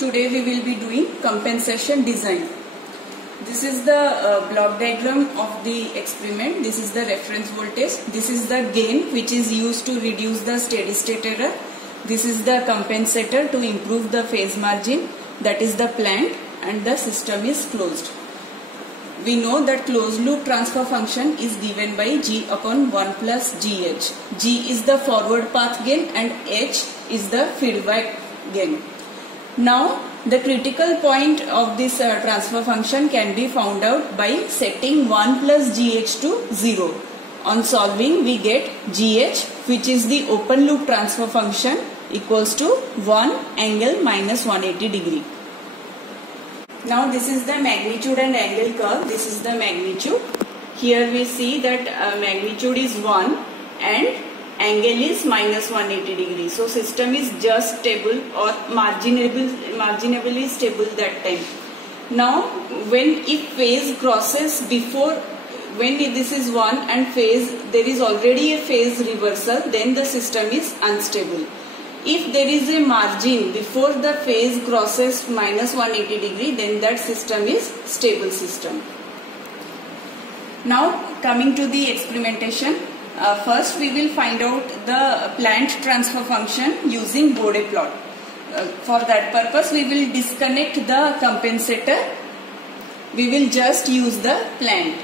Today we will be doing compensation design. This is the block diagram of the experiment. This is the reference voltage. This is the gain which is used to reduce the steady state error. This is the compensator to improve the phase margin. That is the plant, and the system is closed. We know that closed loop transfer function is given by G upon 1 plus GH. G is the forward path gain and H is the feedback gain. Now the critical point of this transfer function can be found out by setting 1 plus GH to 0. On solving we get GH, which is the open loop transfer function, equals to 1 angle minus 180 degree. Now this is the magnitude and angle curve. This is the magnitude. Here we see that magnitude is 1 and angle is minus 180 degree. So system is just stable or marginally stable that time. Now if phase crosses before, when this is 1 and phase, there is already a phase reversal, then the system is unstable. If there is a margin before the phase crosses minus 180 degree, then that system is stable system. Now coming to the experimentation. First we will find out the plant transfer function using Bode plot. For that purpose we will disconnect the compensator. We will just use the plant.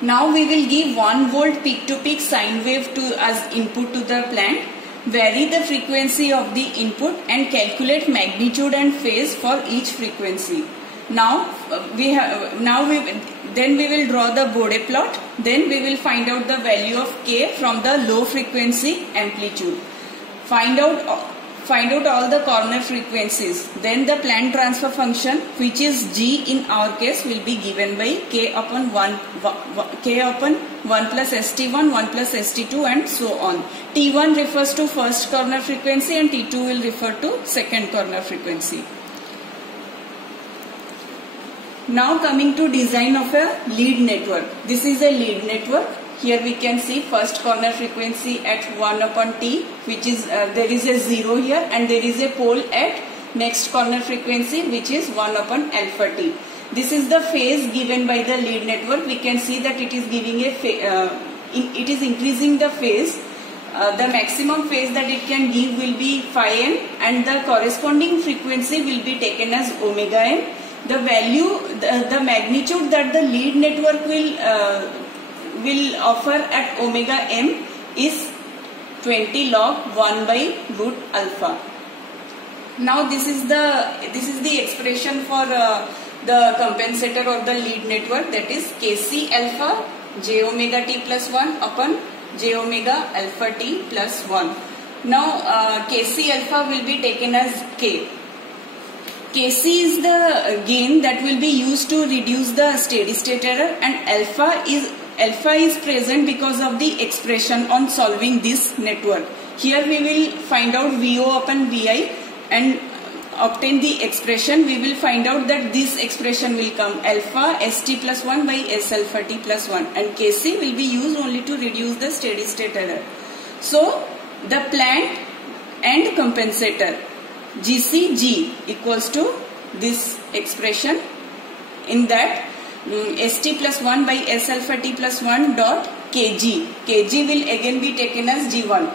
Now we will give 1 volt peak to peak sine wave as input to the plant. Vary the frequency of the input and calculate magnitude and phase for each frequency. Now we will draw the Bode plot. Then we will find out the value of K from the low frequency amplitude. Find out all the corner frequencies. Then the plant transfer function, which is G in our case, will be given by K upon 1 plus ST1, 1 plus ST2 and so on. T1 refers to first corner frequency and T2 will refer to second corner frequency. Now coming to design of a lead network. This is a lead network. Here we can see first corner frequency at 1 upon T, which is there is a 0 here, and there is a pole at next corner frequency, which is 1 upon alpha T. This is the phase given by the lead network. We can see that it is giving it is increasing the phase. The maximum phase that it can give will be phi n, and the corresponding frequency will be taken as omega n. The value, the magnitude that the lead network will offer at omega m is 20 log 1 by root alpha. Now this is the expression for the compensator or the lead network, that is Kc alpha j omega t plus 1 upon j omega alpha t plus 1. Now Kc alpha will be taken as K. Kc is the gain that will be used to reduce the steady state error, and alpha is present because of the expression on solving this network. Here we will find out VO upon Vi and obtain the expression. We will find out that this expression will come alpha St plus 1 by S alpha T plus 1, and Kc will be used only to reduce the steady state error. So the plant and compensator GCG equals to this expression. In that St plus 1 by S alpha T plus 1 dot Kg. Kg will again be taken as G1.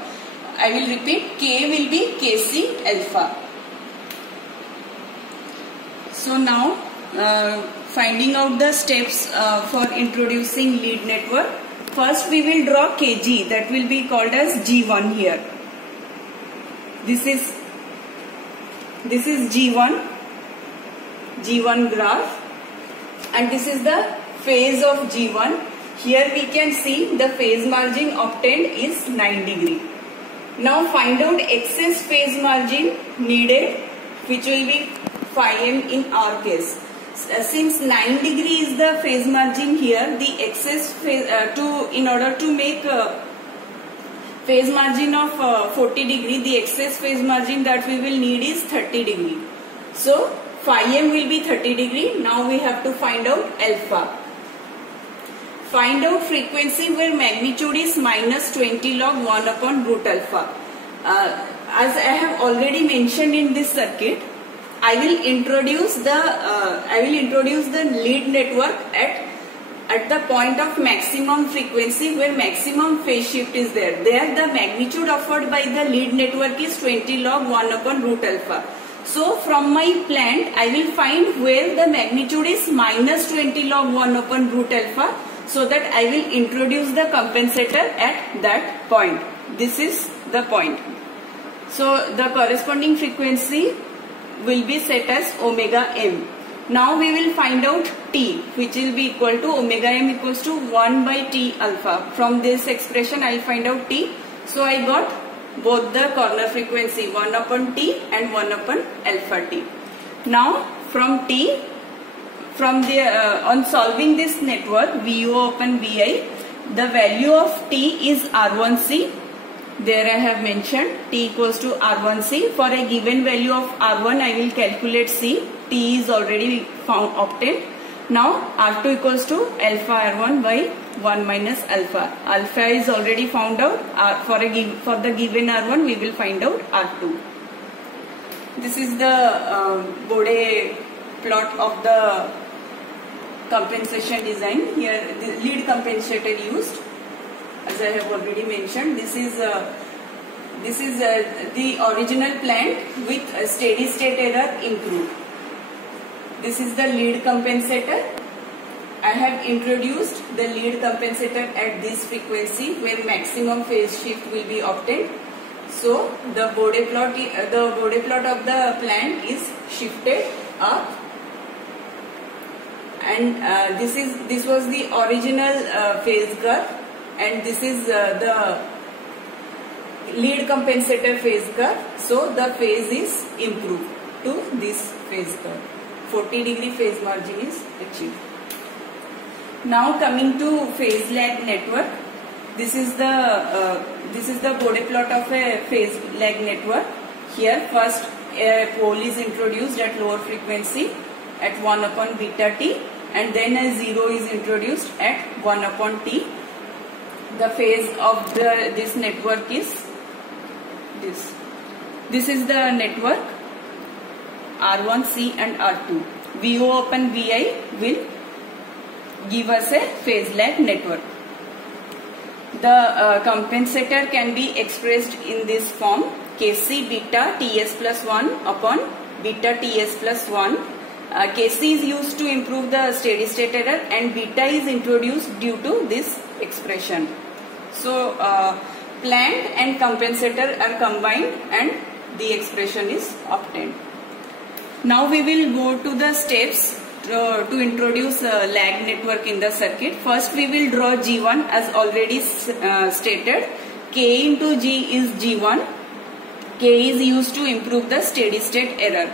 I will repeat, K will be Kc alpha. So now finding out the steps for introducing lead network. First we will draw Kg, that will be called as G1 here. This is G1 graph, and this is the phase of G1. Here we can see the phase margin obtained is 9 degree. Now find out excess phase margin needed, which will be phi m in our case. Since 9 degree is the phase margin here, the excess phase, in order to make phase margin of 40 degree, the excess phase margin that we will need is 30 degree. So phi m will be 30 degree. Now we have to find out alpha. Find out frequency where magnitude is minus 20 log 1 upon root alpha. As I have already mentioned in this circuit, I will introduce the lead network at the point of maximum frequency where maximum phase shift is there. There the magnitude offered by the lead network is 20 log 1 upon root alpha. So from my plant I will find where the magnitude is minus 20 log 1 upon root alpha, so that I will introduce the compensator at that point. This is the point. So the corresponding frequency will be set as omega m. Now we will find out T, which will be equal to omega m equals to 1 by T alpha. From this expression I will find out T. So I got both the corner frequency 1 upon T and 1 upon alpha T. Now from T, on solving this network VO upon VI, the value of T is R1C. There I have mentioned T equals to R1C. For a given value of R1 I will calculate C. T is already obtained. Now R2 equals to alpha R1 by 1 minus alpha. Alpha is already found out. For the given R1 we will find out R2. This is the Bode plot of the compensation design. Here the lead compensator used. As I have already mentioned, this is the original plant with a steady state error improved. This is the lead compensator. I have introduced the lead compensator at this frequency where maximum phase shift will be obtained. So the Bode plot of the plant is shifted up, and this was the original phase curve. And this is the lead compensator phase curve. So the phase is improved to this phase curve. 40 degree phase margin is achieved. Now coming to phase lag network. This is the Bode plot of a phase lag network. Here first a pole is introduced at lower frequency at 1 upon beta T, and then a 0 is introduced at 1 upon T. The phase of this network is this. This is the network R1, C and R2. VO upon VI will give us a phase lag network. The compensator can be expressed in this form: Kc beta Ts plus 1 upon beta Ts plus 1. Kc is used to improve the steady state error, and beta is introduced due to this expression. So plant and compensator are combined and the expression is obtained. Now we will go to the steps to introduce a lag network in the circuit. First we will draw G1 as already stated. K into G is G1. K is used to improve the steady state error.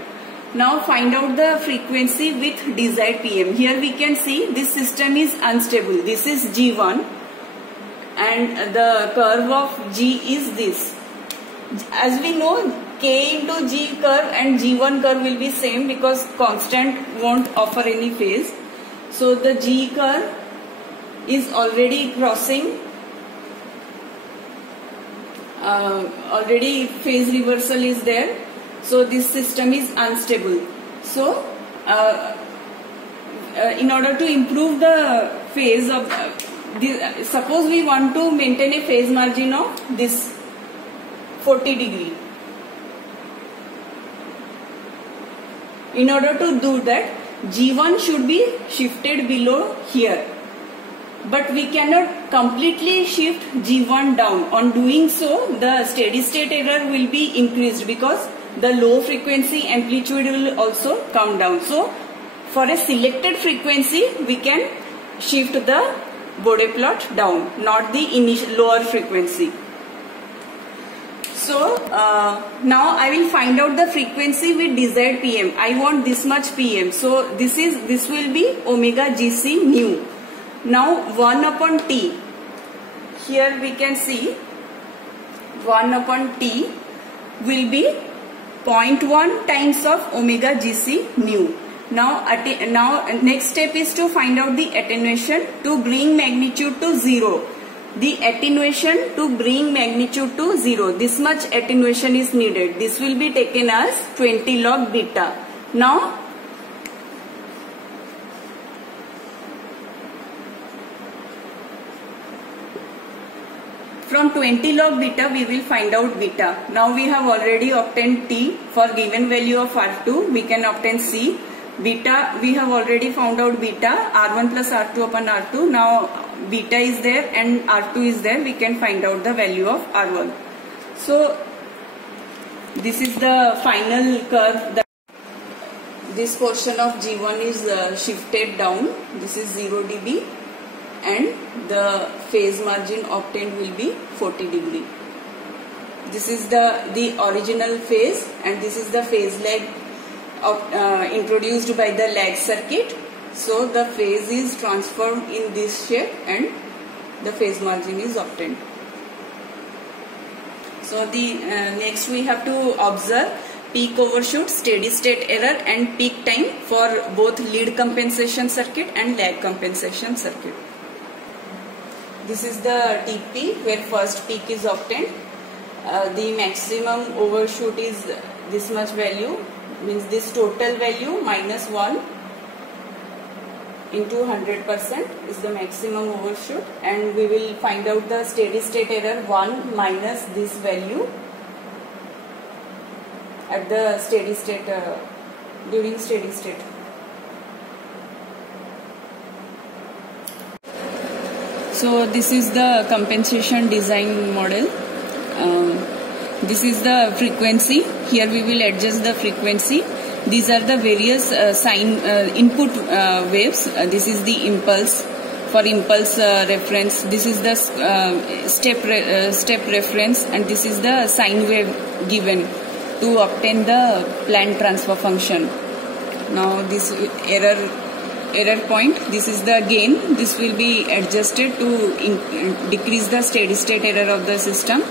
Now find out the frequency with desired PM. Here we can see this system is unstable. This is G1 and the curve of G is this. As we know, K into G curve and G1 curve will be same because constant won't offer any phase. So the G curve is already crossing, already phase reversal is there. So this system is unstable. So in order to improve the phase of suppose we want to maintain a phase margin of this 40 degree. In order to do that, G1 should be shifted below here. But we cannot completely shift G1 down. On doing so, the steady state error will be increased because the low frequency amplitude will also come down. So for a selected frequency, we can shift the Bode plot down, not the initial lower frequency. So now I will find out the frequency with desired PM. I want this much PM. So this will be omega GC nu. Now 1 upon T. Here we can see 1 upon T will be 0.1 times of omega GC nu. Now next step is to find out the attenuation to bring magnitude to 0. The attenuation to bring magnitude to 0. This much attenuation is needed. This will be taken as 20 log beta. Now from 20 log beta we will find out beta. Now we have already obtained T. For given value of R2 we can obtain C. Beta we have already found out beta, R1 plus R2 upon R2. Now beta is there and R2 is there, we can find out the value of R1. So this is the final curve. This portion of G1 is shifted down. This is 0 dB and the phase margin obtained will be 40 degree. This is the original phase and this is the phase lag introduced by the lag circuit. So the phase is transformed in this shape and the phase margin is obtained. So the next we have to observe peak overshoot, steady state error and peak time for both lead compensation circuit and lag compensation circuit. This is the TP where first peak is obtained. The maximum overshoot is this much value, means this total value minus 1 into 100% is the maximum overshoot, and we will find out the steady state error 1 minus this value at the steady state during steady state. So this is the compensation design model. This is the frequency. Here we will adjust the frequency. These are the various input waves. This is the impulse for impulse reference. This is the step reference, and this is the sine wave given to obtain the Planck transfer function. Now this error point, this is the gain. This will be adjusted to decrease the steady state error of the system.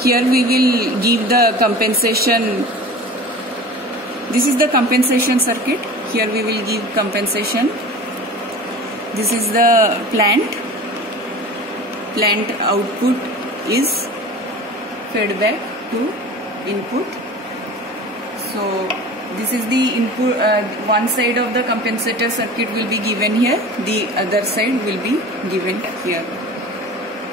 Here we will give the compensation. This is the compensation circuit. Here we will give compensation. This is the plant. Plant output is fed back to input. So this is the input. One side of the compensator circuit will be given here. The other side will be given here.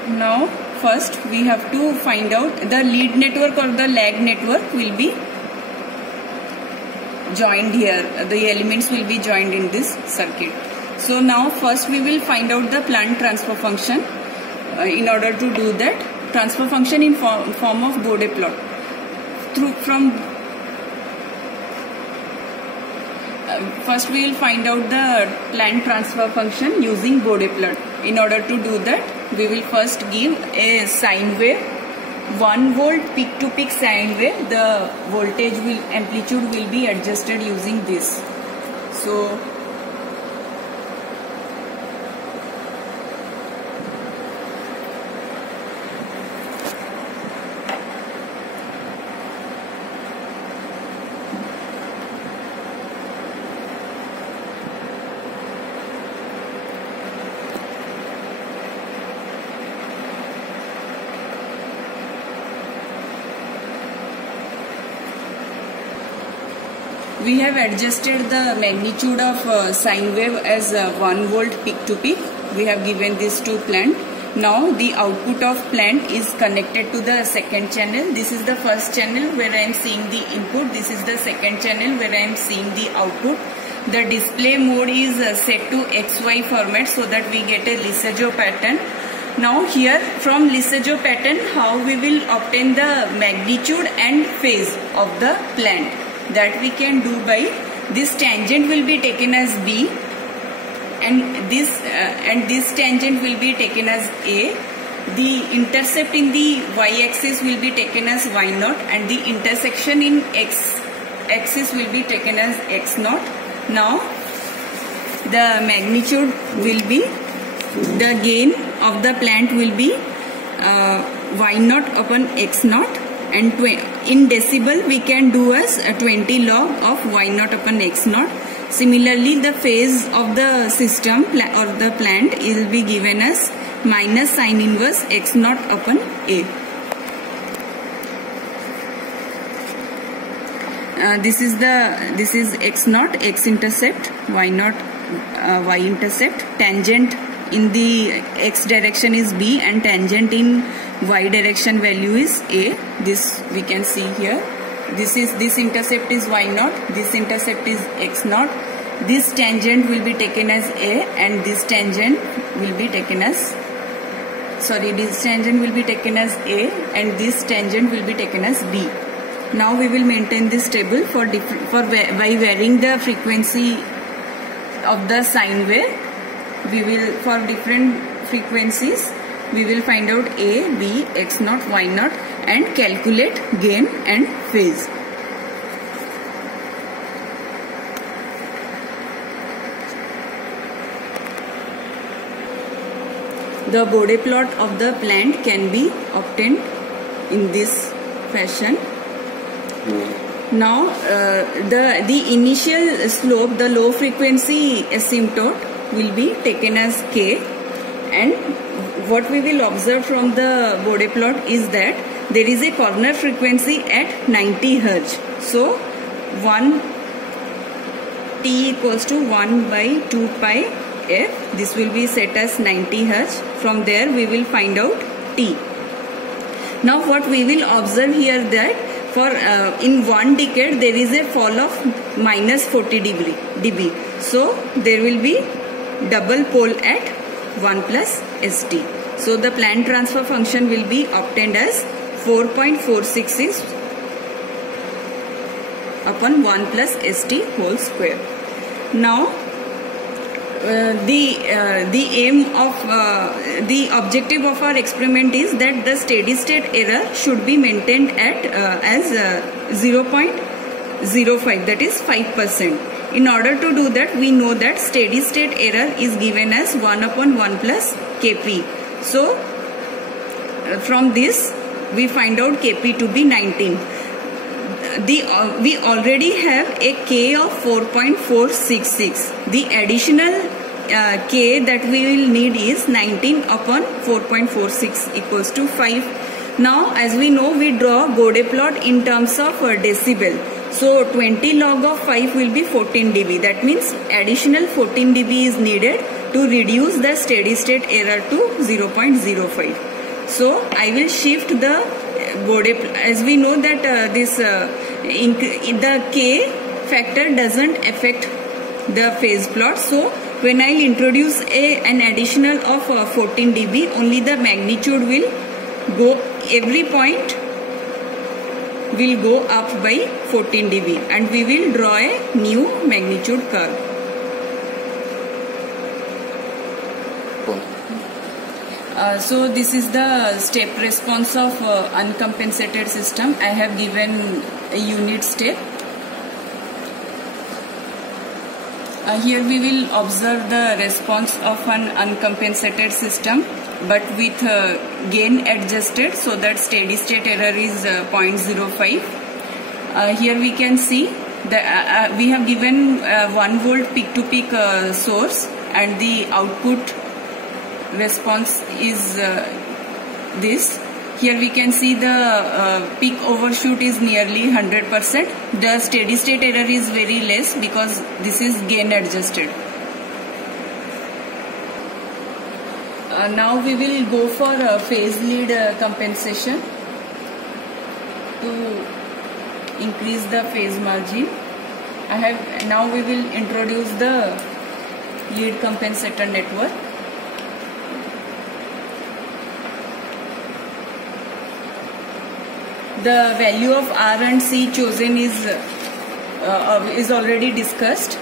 Now first we have to find out the lead network or the lag network will be joined here. The elements will be joined in this circuit. So now first we will find out the Planck transfer function. In order to do that, transfer function in form of Bode plot. First we will find out the Planck transfer function using Bode plot. In order to do that, we will first give a sine wave, 1 volt peak to peak sine wave. The voltage amplitude will be adjusted using this. So we have adjusted the magnitude of sine wave as 1 volt peak to peak. We have given this to Planck. Now the output of Planck is connected to the second channel. This is the first channel where I am seeing the input. This is the second channel where I am seeing the output. The display mode is set to XY format so that we get a Lissajous pattern. Now here from Lissajous pattern, how we will obtain the magnitude and phase of the Planck. That we can do by this tangent will be taken as B and this tangent will be taken as A. The intercept in the y-axis will be taken as y0 and the intersection in x-axis will be taken as x0. Now the magnitude will be, the gain of the Planck will be y0 upon x0. And in decibel we can do as 20 log of y0 upon x0. Similarly, the phase of the system or the Planck will be given as minus sine inverse x0 upon a. this is x naught, x intercept, y naught, y intercept. Tangent in the x direction is b and tangent in y direction value is a. This we can see here. This intercept is y naught, this intercept is x naught. This tangent will be taken as a and this tangent will be taken as this tangent will be taken as a and this tangent will be taken as b. Now we will maintain this table by varying the frequency of the sine wave. We will, for different frequencies, we will find out a, b, x naught, y naught and calculate gain and phase. The Bode plot of the plant can be obtained in this fashion. Now the initial slope, the low frequency asymptote will be taken as k, and what we will observe from the Bode plot is that there is a corner frequency at 90 Hz. So 1 t equals to 1 by 2 pi f. This will be set as 90 Hz. From there we will find out t. Now what we will observe here that for in 1 decade there is a fall of minus 40 dB. So there will be double pole at 1 plus st. So the Planck transfer function will be obtained as 4.466 upon 1 plus st whole square. Now the objective of our experiment is that the steady state error should be maintained at as 0.05, that is 5%. In order to do that, we know that steady state error is given as 1 upon 1 plus kp. So from this we find out kp to be 19. We already have a k of 4.466. The additional k that we will need is 19 upon 4.46 equals to 5. Now as we know, we draw Bode plot in terms of decibel. So 20 log of 5 will be 14 dB. That means additional 14 dB is needed to reduce the steady state error to 0.05. So I will shift the Bode, as we know that the k factor doesn't affect the phase plot. So when I introduce an additional of 14 dB, only the magnitude will go, every point will go up by 14 dB and we will draw a new magnitude curve. So this is the step response of uncompensated system. I have given a unit step. Here we will observe the response of an uncompensated system, but with gain adjusted so that steady state error is 0.05. Here we can see that we have given 1 volt peak to peak source and the output response is this. Here we can see the peak overshoot is nearly 100%. The steady state error is very less because this is gain adjusted. Now we will go for phase lead compensation to increase the phase margin. Now we will introduce the lead compensator network. The value of R and C chosen is already discussed.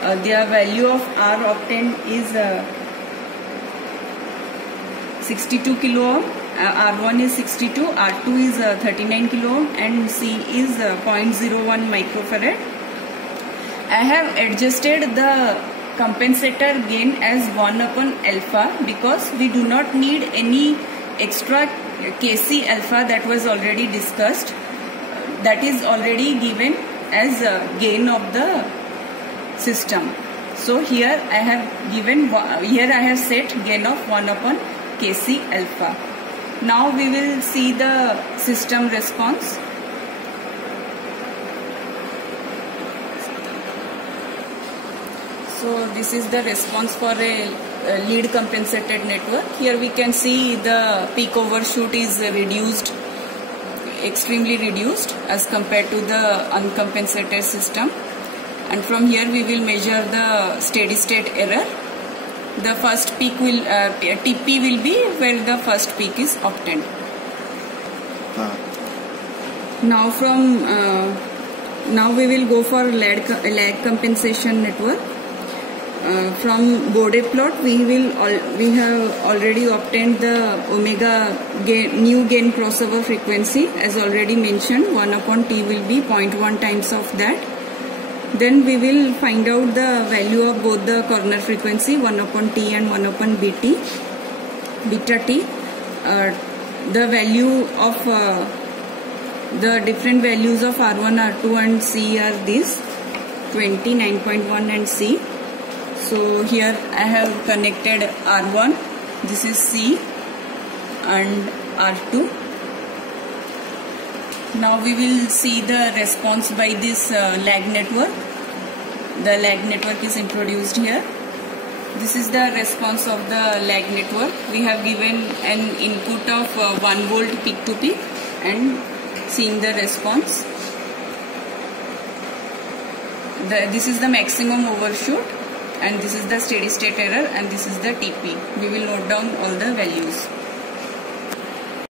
The value of R obtained is 62 kilo ohm. R1 is 62, R2 is 39 kilo ohm, and C is 0.01 microfarad. I have adjusted the compensator gain as 1 upon alpha because we do not need any extra Kc alpha that was already discussed. That is already given as gain of the system. So here I have set gain of 1 upon Kc alpha. Now we will see the system response. So this is the response for a lead compensated network. Here we can see the peak overshoot is reduced, extremely reduced as compared to the uncompensated system. And from here we will measure the steady state error. The first peak will TP will be where the first peak is obtained. Now we will go for lag compensation network. From Bode plot we have already obtained the omega gain, new gain crossover frequency, as already mentioned. 1 upon T will be 0.1 times of that. Then we will find out the value of both the corner frequency 1 upon T and 1 upon beta T. The value of the different values of R1, R2 and C are these 20, 9.1 and C. So here I have connected R1, this is C and R2. Now we will see the response by this lag network. The lag network is introduced here. This is the response of the lag network. We have given an input of 1 volt peak to peak and seeing the response. This is the maximum overshoot and this is the steady state error and this is the TP. We will note down all the values.